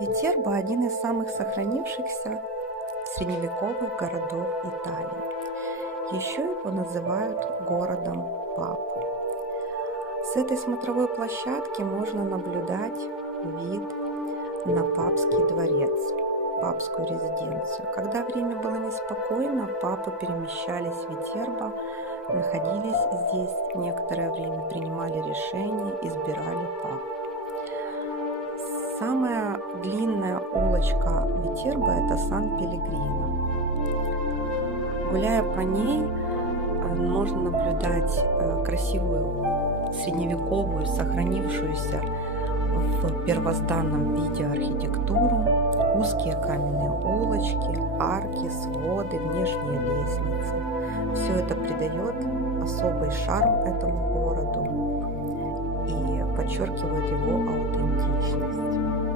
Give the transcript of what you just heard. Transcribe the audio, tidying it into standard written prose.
Витербо – один из самых сохранившихся средневековых городов Италии. Еще его называют городом пап. С этой смотровой площадки можно наблюдать вид на папский дворец, папскую резиденцию. Когда время было неспокойно, папы перемещались в Витербо, находились здесь некоторое время, принимали решения, избирали пап. Самая длинная улочка Витербо – это Сан-Пеллегрино. Гуляя по ней, можно наблюдать красивую средневековую, сохранившуюся в первозданном виде архитектуру, узкие каменные улочки, арки, своды, внешние лестницы. Все это придает особый шарм этому городу и подчеркивает его аутентичность.